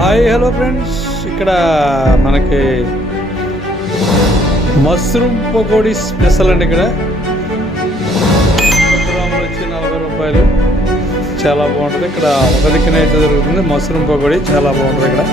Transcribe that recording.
Hi hello friends, ఇక్కడ మనకి mushroom pakodi special అండి. ఇక్కడ గ్రాములు వచ్చి 40 రూపాయలు. చాలా బాగుంటుంది. ఇక్కడ ఒక దిక్కున అయితే దొరుకుతుంది మష్రూమ్ పకోడీ, చాలా బాగుంటుంది ఇక్కడ.